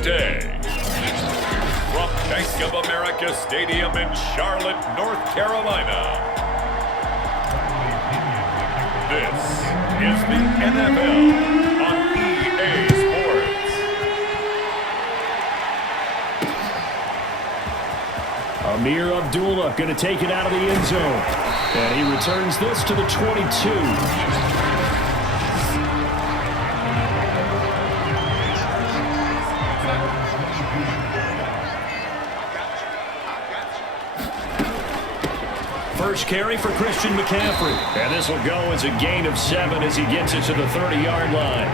day. From Bank of America Stadium in Charlotte, North Carolina, this is the NFL on EA Sports. Amir Abdullah going to take it out of the end zone. And he returns this to the 22. First carry for Christian McCaffrey. And this will go as a gain of 7 as he gets it to the 30-yard line.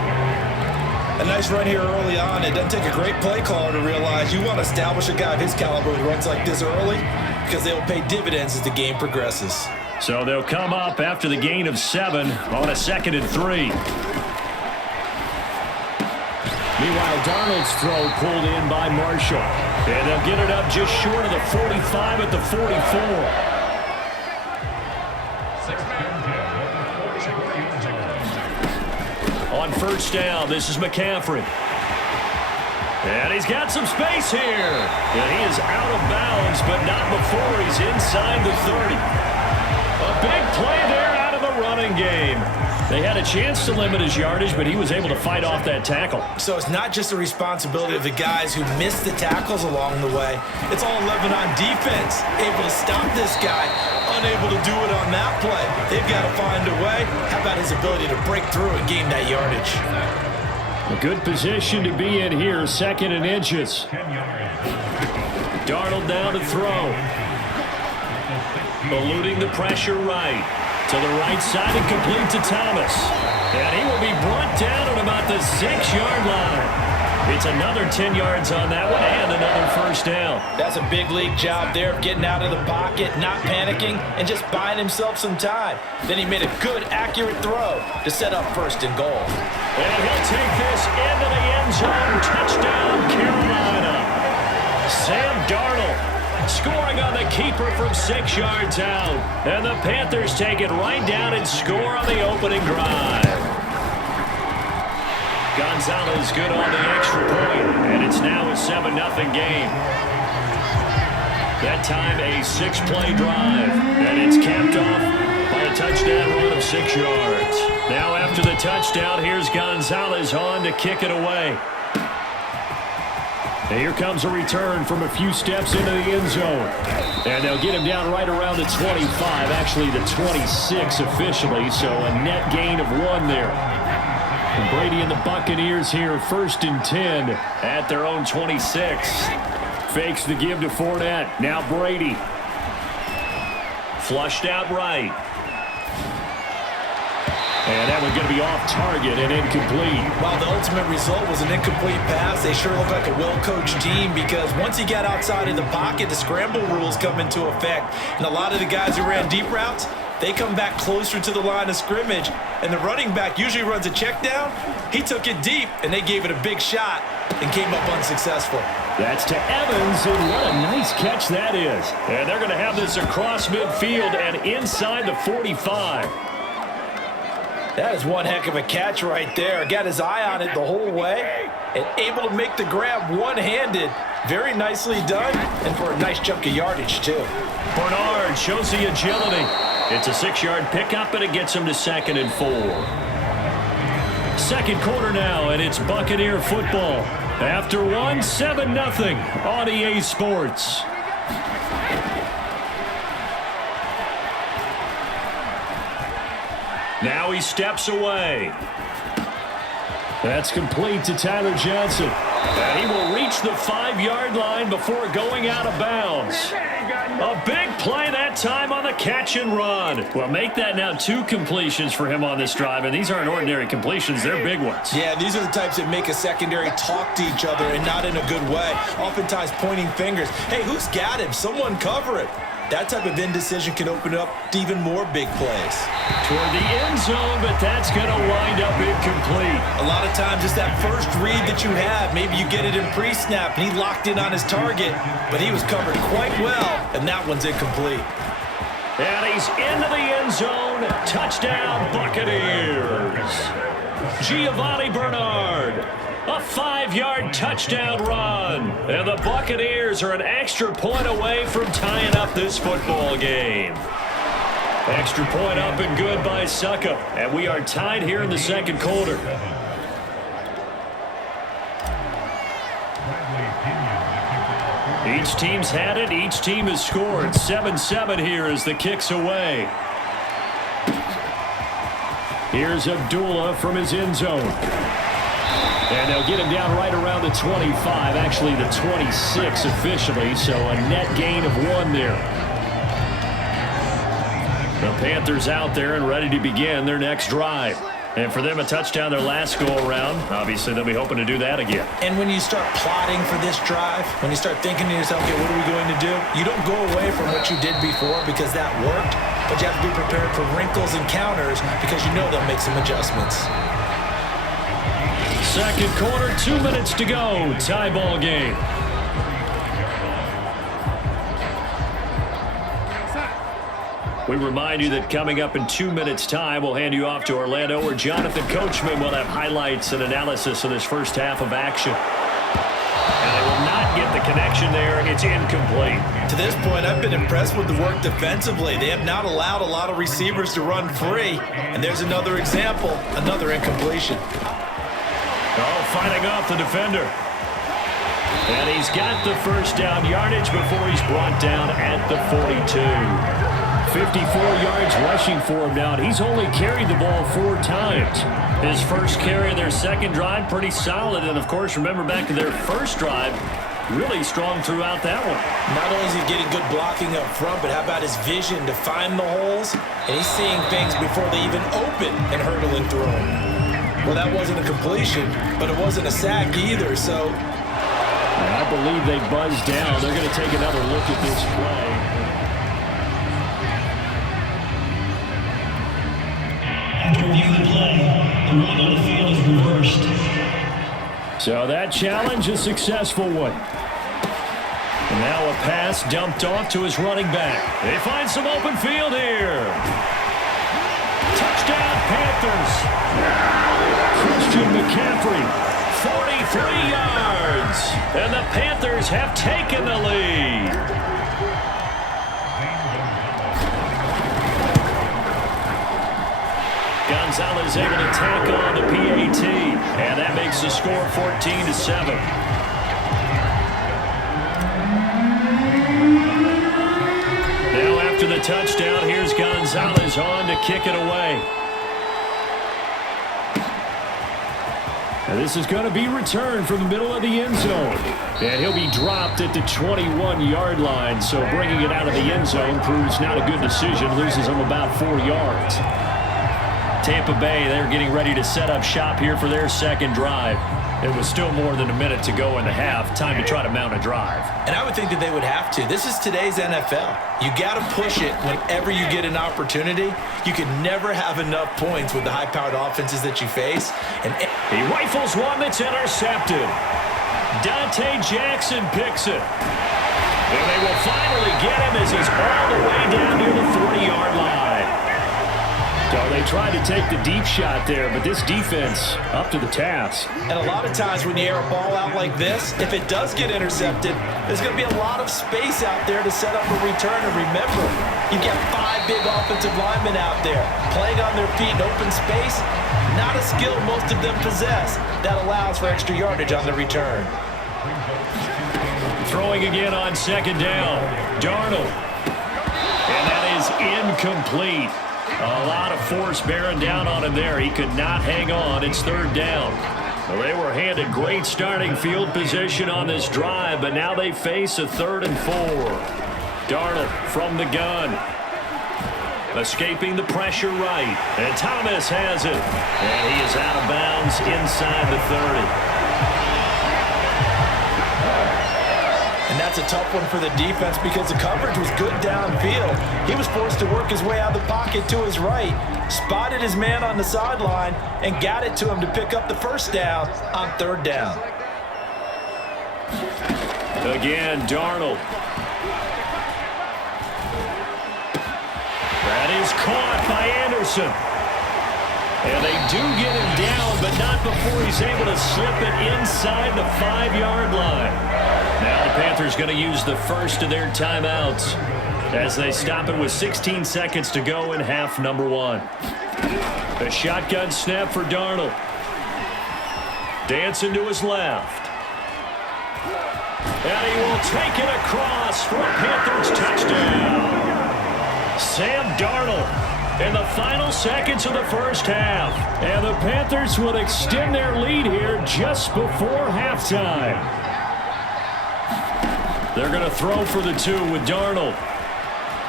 A nice run here early on. It doesn't take a great play caller to realize you want to establish a guy of his caliber who runs like this early because they will pay dividends as the game progresses. So they'll come up after the gain of 7 on a 2nd and 3. Meanwhile, Darnold's throw pulled in by Marshall. And they'll get it up just short of the 45 at the 44. On first down, this is McCaffrey. And he's got some space here. And he is out of bounds, but not before he's inside the 30. A big play there out of the running game. They had a chance to limit his yardage, but he was able to fight off that tackle. So it's not just the responsibility of the guys who missed the tackles along the way. It's all 11 on defense. Able to stop this guy, unable to do it on that play. They've got to find a way. How about his ability to break through and gain that yardage? A good position to be in here, 2nd and inches. Darnold down to throw. Eluding the pressure right. To the right side and complete to Thomas. And he will be brought down at about the 6-yard line. It's another 10 yards on that one and another first down. That's a big league job there of getting out of the pocket, not panicking, and just buying himself some time. Then he made a good, accurate throw to set up 1st and goal. And he'll take this into the end zone. Touchdown, Carolina. Sam Darnold scoring on the keeper from 6 yards out. And the Panthers take it right down and score on the opening drive. Gonzalez good on the extra point, and it's now a 7-0 game. That time a 6-play drive, and it's capped off by a touchdown run of 6 yards. Now after the touchdown, here's Gonzalez on to kick it away. And here comes a return from a few steps into the end zone. And they'll get him down right around the 25, actually the 26 officially, so a net gain of 1 there. And Brady and the Buccaneers here, 1st and 10 at their own 26. Fakes the give to Fournette. Now Brady. Flushed out right. And that one's going to be off target and incomplete. While the ultimate result was an incomplete pass, they sure look like a well-coached team because once he got outside of the pocket, the scramble rules come into effect. And a lot of the guys who ran deep routes, they come back closer to the line of scrimmage. And the running back usually runs a check down. He took it deep, and they gave it a big shot and came up unsuccessful. That's to Evans, and what a nice catch that is. And they're going to have this across midfield and inside the 45. That is one heck of a catch right there. Got his eye on it the whole way and able to make the grab one-handed. Very nicely done, and for a nice chunk of yardage, too. Bernard shows the agility. It's a 6-yard pickup, and it gets him to 2nd and 4. Second quarter now, and it's Buccaneer football. After 1, 7-0 on EA Sports. Now he steps away. That's complete to Tyler Johnson. And he will reach the 5-yard line before going out of bounds. A big play that time on the catch and run. Well, make that now 2 completions for him on this drive, and these aren't ordinary completions. They're big ones. Yeah, these are the types that make a secondary talk to each other and not in a good way. Oftentimes pointing fingers. Hey, who's got him? Someone cover it. That type of indecision can open up to even more big plays. Toward the end zone, but that's going to wind up incomplete. A lot of times it's that first read that you have. Maybe you get it in pre-snap, and he locked in on his target, but he was covered quite well, and that one's incomplete. And he's into the end zone. Touchdown, Buccaneers. Giovanni Bernard. A 5-yard touchdown run. And the Buccaneers are an extra point away from tying up this football game. Extra point up and good by Suckup. And we are tied here in the second quarter. Each team's had it. Each team has scored. 7-7 here as the kick's away. Here's Abdullah from his end zone. And they'll get him down right around the 25, actually the 26 officially, so a net gain of 1 there. The Panthers out there and ready to begin their next drive. And for them, a touchdown their last go-around. Obviously, they'll be hoping to do that again. And when you start plotting for this drive, when you start thinking to yourself, okay, what are we going to do? You don't go away from what you did before because that worked, but you have to be prepared for wrinkles and counters because you know they'll make some adjustments. Second quarter, 2 minutes to go. Tie ball game. We remind you that coming up in 2 minutes' time, we'll hand you off to Orlando, where Jonathan Coachman will have highlights and analysis of this first half of action. And they will not get the connection there. It's incomplete. To this point, I've been impressed with the work defensively. They have not allowed a lot of receivers to run free. And there's another example, another incompletion. Oh, fighting off the defender. And he's got the first down yardage before he's brought down at the 42. 54 yards rushing for him now, and he's only carried the ball 4 times. His first carry of their second drive, pretty solid. And, of course, remember back to their first drive, really strong throughout that one. Not only is he getting good blocking up front, but how about his vision to find the holes? And he's seeing things before they even open and hurdling through them. Well, that wasn't a completion, but it wasn't a sack either, so... I believe they buzzed down. They're going to take another look at this play. After review the play, the ruling on the field is reversed. So that challenge, a successful one. And now a pass dumped off to his running back. They find some open field here. Touchdown, Panthers. Christian McCaffrey, 43 yards. And the Panthers have taken the lead. Gonzalez able to tack on the PAT, and that makes the score 14-7. Now after the touchdown, here's Gonzalez on to kick it away. And this is going to be returned from the middle of the end zone. And he'll be dropped at the 21-yard line, so bringing it out of the end zone proves not a good decision, loses him about 4 yards. Tampa Bay, they're getting ready to set up shop here for their second drive. It was still more than a minute to go in the half. Time to try to mount a drive. And I would think that they would have to. This is today's NFL. You got to push it whenever you get an opportunity. You can never have enough points with the high-powered offenses that you face. And he rifles one that's intercepted. Dante Jackson picks it. And they will finally get him as he's all the way down near the 40-yard line. So they tried to take the deep shot there, but this defense up to the task. And a lot of times when you air a ball out like this, if it does get intercepted, there's going to be a lot of space out there to set up a return. And remember, you've got 5 big offensive linemen out there playing on their feet in open space. Not a skill most of them possess. That allows for extra yardage on the return. Throwing again on second down. Darnold. And that is incomplete. A lot of force bearing down on him there. He could not hang on. It's third down. Well, they were handed great starting field position on this drive, but now they face a 3rd and 4. Darnold from the gun. Escaping the pressure right. And Thomas has it. And he is out of bounds inside the 30. And that's a tough one for the defense because the coverage was good downfield. He was forced to work his way out of the pocket to his right, spotted his man on the sideline, and got it to him to pick up the first down on 3rd down. Again, Darnold. That is caught by Anderson. And they do get him down, but not before he's able to slip it inside the 5-yard line. Now the Panthers going to use the first of their timeouts as they stop it with 16 seconds to go in half number 1. A shotgun snap for Darnold. Dancing to his left. And he will take it across for a Panthers touchdown. Sam Darnold in the final seconds of the first half. And the Panthers will extend their lead here just before halftime. They're going to throw for the 2 with Darnold.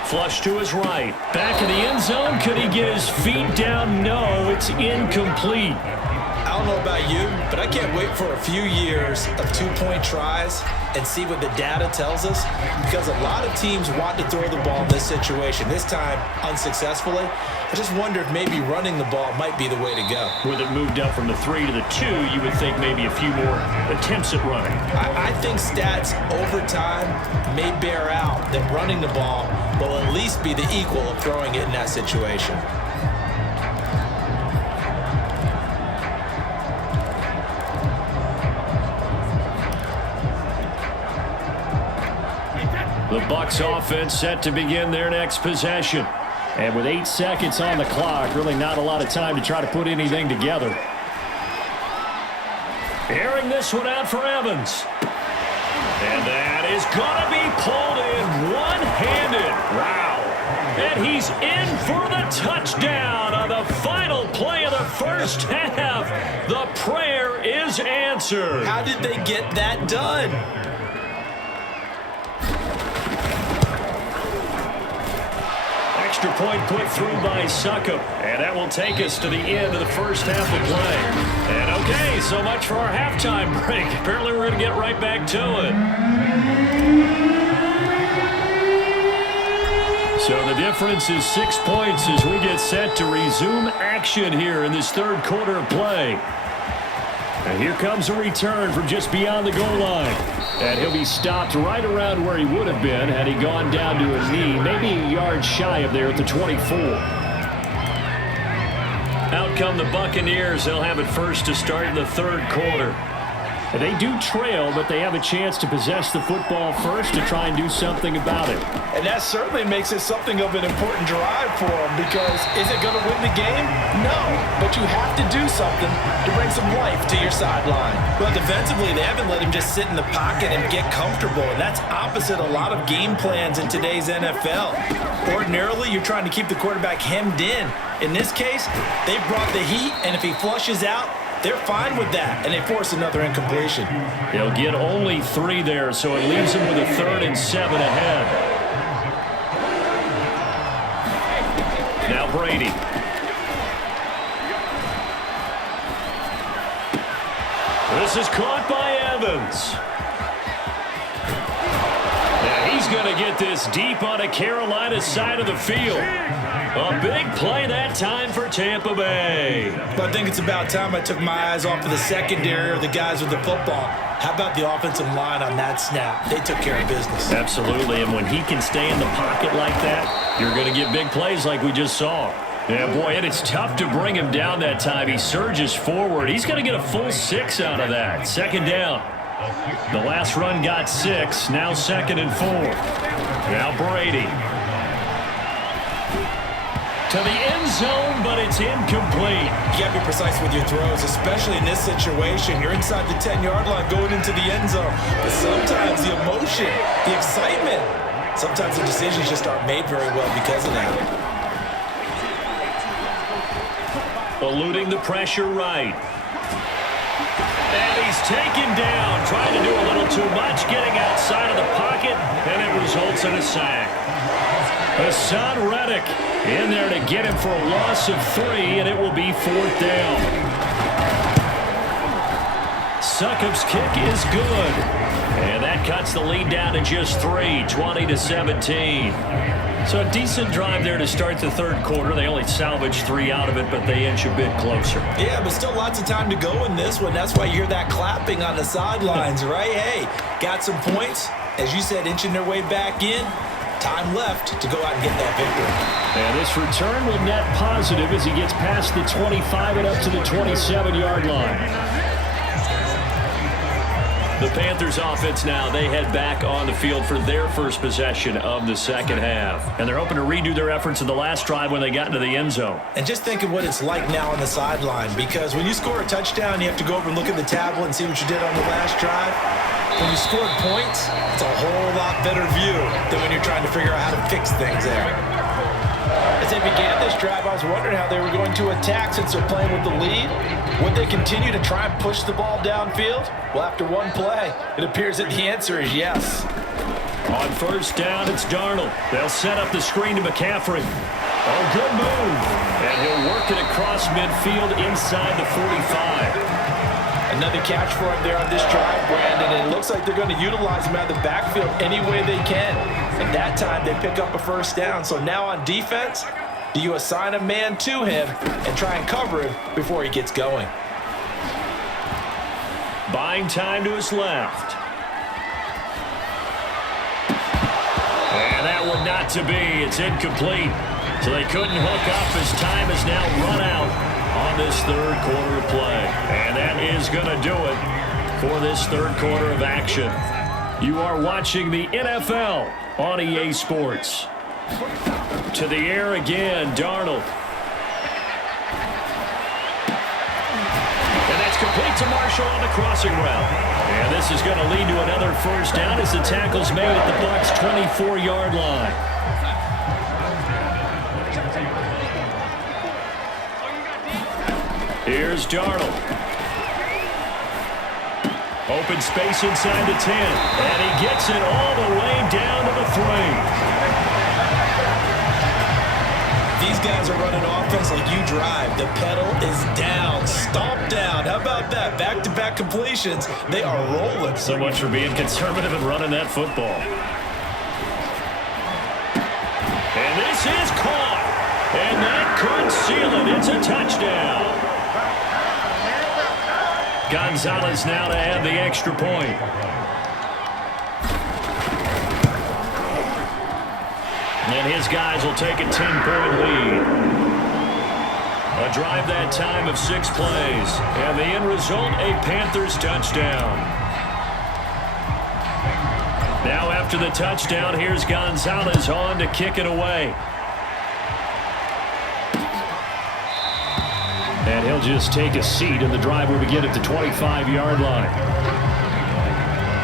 Flush to his right. Back in the end zone. Could he get his feet down? No, it's incomplete. I don't know about you, but I can't wait for a few years of 2-point tries and see what the data tells us, because a lot of teams want to throw the ball in this situation. This time, unsuccessfully. I just wonder if maybe running the ball might be the way to go. With it moved up from the 3 to the 2, you would think maybe a few more attempts at running. I think stats over time may bear out that running the ball will at least be the equal of throwing it in that situation. The Bucs offense set to begin their next possession. And with 8 seconds on the clock, really not a lot of time to try to put anything together. Airing this one out for Evans. And that is going to be pulled in one-handed. Wow. And he's in for the touchdown on the final play of the first half. The prayer is answered. How did they get that done? Extra point put through by Succop, and that will take us to the end of the first half of play. And okay, so much for our halftime break. Apparently we're going to get right back to it. So the difference is 6 points as we get set to resume action here in this third quarter of play. And here comes a return from just beyond the goal line. And he'll be stopped right around where he would have been had he gone down to a knee, maybe a yard shy of there at the 24. Out come the Buccaneers. They'll have it first to start in the third quarter. And they do trail, but they have a chance to possess the football first to try and do something about it. And that certainly makes it something of an important drive for them, because is it going to win the game? No, but you have to do something to bring some life to your sideline. Well, defensively, they haven't let him just sit in the pocket and get comfortable, and that's opposite a lot of game plans in today's NFL. Ordinarily, you're trying to keep the quarterback hemmed in. In this case, they brought the heat, and if he flushes out, they're fine with that, and they force another incompletion. They'll get only 3 there, so it leaves them with a 3rd and 7 ahead. Now Brady. This is caught by Evans. Now he's going to get this deep on a Carolina side of the field. A big play that time for Tampa Bay. But I think it's about time I took my eyes off of the secondary or the guys with the football. How about the offensive line on that snap? They took care of business. Absolutely, and when he can stay in the pocket like that, you're going to get big plays like we just saw. Yeah, boy, and it's tough to bring him down that time. He surges forward. He's going to get a full 6 out of that. Second down. The last run got 6. Now 2nd and 4. Now Brady. To the end zone, but it's incomplete. You got to be precise with your throws, especially in this situation. You're inside the 10-yard line going into the end zone. But sometimes the emotion, the excitement, sometimes the decisions just aren't made very well because of that. Eluding the pressure right. And he's taken down, trying to do a little too much, getting outside of the pocket, and it results in a sack. Hassan Reddick in there to get him for a loss of 3, and it will be 4th down. Succop's kick is good. And that cuts the lead down to just 3, 20-17. So a decent drive there to start the third quarter. They only salvaged 3 out of it, but they inch a bit closer. Yeah, but still lots of time to go in this one. That's why you hear that clapping on the sidelines, right? Hey, got some points. As you said, inching their way back in. Time left to go out and get that victory. And this return will net positive as he gets past the 25 and up to the 27-yard line. The Panthers offense now, they head back on the field for their first possession of the second half. And they're hoping to redo their efforts in the last drive when they got into the end zone. And just think of what it's like now on the sideline, because when you score a touchdown, you have to go over and look at the tablet and see what you did on the last drive. When you scored points, it's a whole lot better view than when you're trying to figure out how to fix things there. As they began this drive, I was wondering how they were going to attack since they're playing with the lead. Would they continue to try and push the ball downfield? Well, after one play, it appears that the answer is yes. On first down, it's Darnold. They'll set up the screen to McCaffrey. Oh, good move. And he'll work it across midfield inside the 45. Another catch for him there on this drive, Brandon, and it looks like they're going to utilize him out of the backfield any way they can. And that time, they pick up a first down. So now on defense, do you assign a man to him and try and cover him before he gets going? Buying time to his left. And that one not to be. It's incomplete. So they couldn't hook up as time is now run out on this third quarter of play. And that is going to do it for this third quarter of action. You are watching the NFL on EA Sports. To the air again, Darnold. And that's complete to Marshall on the crossing route. And this is going to lead to another first down as the tackle's made at the Bucs' 24-yard line. Here's Darnold. Open space inside the 10. And he gets it all the way down to the 3. These guys are running offense like you drive. The pedal is down, stomped down. How about that? Back-to-back completions. They are rolling. So much for being conservative and running that football. And this is caught. And that could seal it. It's a touchdown. Gonzalez now to add the extra point. And his guys will take a 10-point lead. A drive that time of 6 plays. And the end result, a Panthers touchdown. Now after the touchdown, here's Gonzalez on to kick it away. And he'll just take a seat, and the drive will begin at the 25-yard line.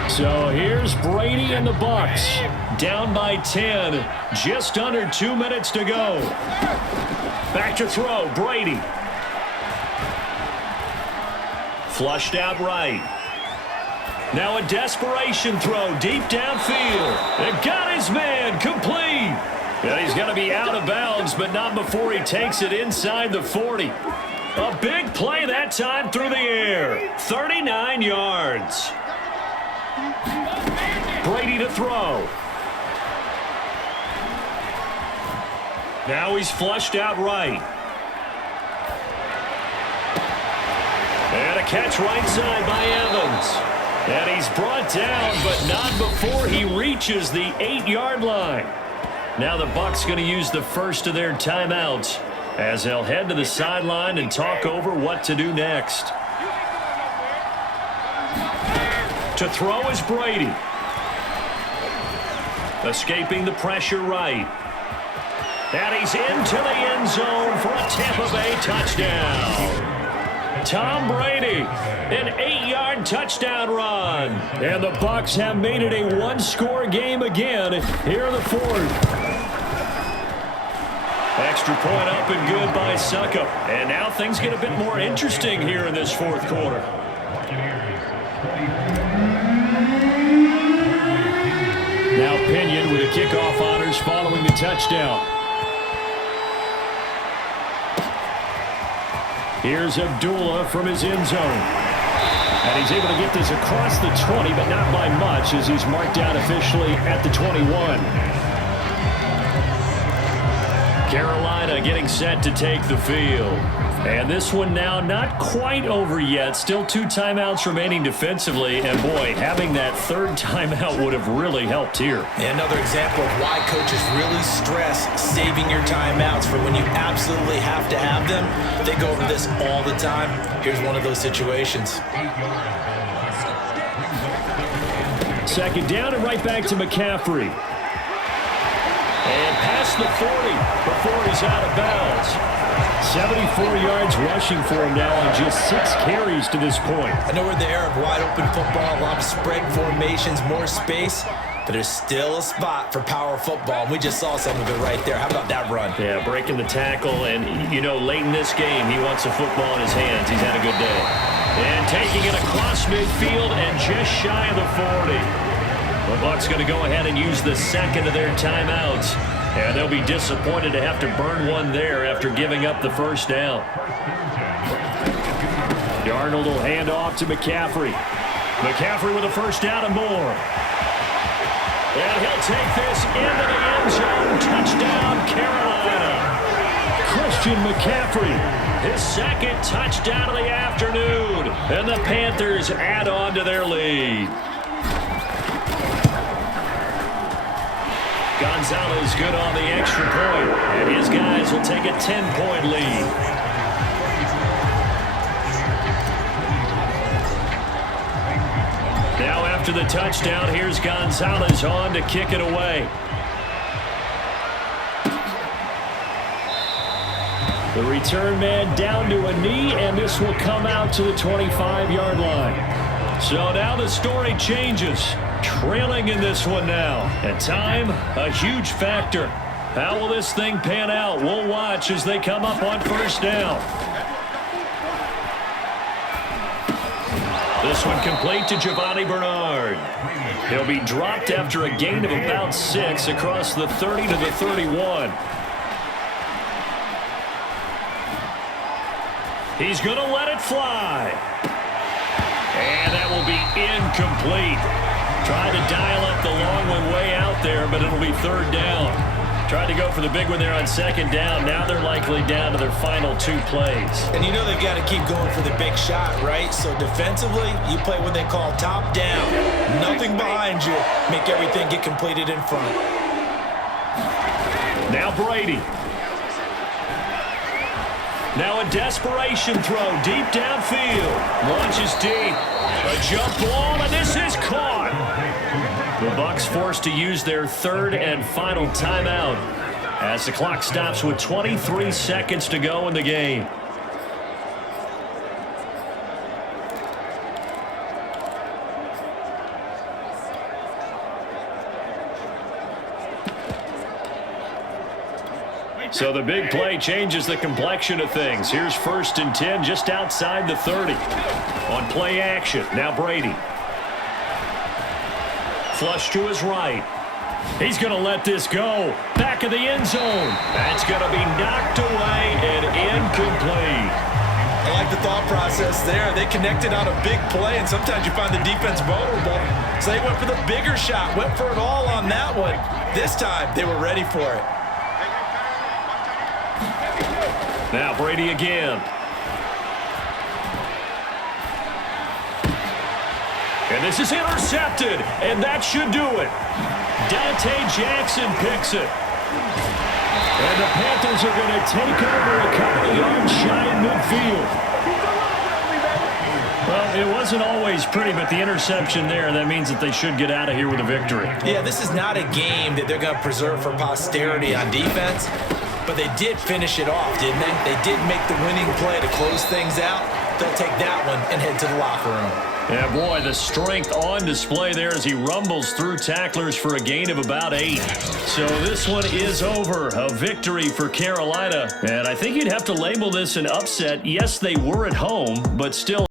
So here's Brady and the Bucs. Down by 10. Just under 2 minutes to go. Back to throw, Brady. Flushed out right. Now a desperation throw deep downfield. It got his man complete. And he's going to be out of bounds, but not before he takes it inside the 40. A big play that time through the air. 39 yards. Brady to throw. Now he's flushed out right. And a catch right side by Evans. And he's brought down, but not before he reaches the 8-yard line. Now the Bucs going to use the first of their timeouts as they'll head to the sideline and talk over what to do next. To throw is Brady. Escaping the pressure right. And he's into the end zone for a Tampa Bay touchdown. Tom Brady, an 8-yard touchdown run. And the Bucs have made it a one-score game again here in the fourth. Extra point up and good by Suckup. And now things get a bit more interesting here in this fourth quarter. Now Pinion with a kickoff honors following the touchdown. Here's Abdullah from his end zone. And he's able to get this across the 20, but not by much as he's marked down officially at the 21. Carolina getting set to take the field. And this one now not quite over yet. Still 2 timeouts remaining defensively. And, boy, having that third timeout would have really helped here. And another example of why coaches really stress saving your timeouts for when you absolutely have to have them. They go over this all the time. Here's one of those situations. Second down and right back to McCaffrey. And past the 40 before he's out of bounds. 74 yards rushing for him now on just 6 carries to this point. I know we're in the era of wide-open football, a lot of spread formations, more space, but there's still a spot for power football. We just saw some of it right there. How about that run? Yeah, breaking the tackle, and, you know, late in this game, he wants the football in his hands. He's had a good day. And taking it across midfield and just shy of the 40. The Bucs going to go ahead and use the second of their timeouts. And they'll be disappointed to have to burn one there after giving up the first down. Darnold will hand off to McCaffrey. McCaffrey with a first down and more. And he'll take this into the end zone. Touchdown, Carolina. Christian McCaffrey, his second touchdown of the afternoon. And the Panthers add on to their lead. Gonzalez good on the extra point, and his guys will take a 10-point lead. Now after the touchdown, here's Gonzalez on to kick it away. The return man down to a knee, and this will come out to the 25-yard line. So now the story changes. Trailing in this one now. And time, a huge factor. How will this thing pan out? We'll watch as they come up on first down. This one complete to Giovanni Bernard. He'll be dropped after a gain of about 6 across the 30 to the 31. He's going to let it fly. And that will be incomplete. Tried to dial up the long one way out there, but it'll be third down. Tried to go for the big one there on second down. Now they're likely down to their final 2 plays. And you know they've got to keep going for the big shot, right? So defensively, you play what they call top down. Nothing behind you. Make everything get completed in front. Now Brady. Now a desperation throw deep downfield. Launches deep. A jump ball, and this is caught. The Bucs forced to use their third and final timeout as the clock stops with 23 seconds to go in the game. So the big play changes the complexion of things. Here's 1st and 10 just outside the 30. On play action, now Brady. Flush to his right. He's going to let this go. Back of the end zone. That's going to be knocked away and incomplete. I like the thought process there. They connected on a big play, and sometimes you find the defense vulnerable. So they went for the bigger shot, went for it all on that one. This time, they were ready for it. Now Brady again. And this is intercepted, and that should do it. Dante Jackson picks it. And the Panthers are going to take over a couple of yards shy in midfield. Well, it wasn't always pretty, but the interception there, that means that they should get out of here with a victory. Yeah, this is not a game that they're going to preserve for posterity on defense. But they did finish it off, didn't they? They did make the winning play to close things out. They'll take that one and head to the locker room. Yeah, boy, the strength on display there as he rumbles through tacklers for a gain of about 8. So this one is over. A victory for Carolina. And I think you'd have to label this an upset. Yes, they were at home, but still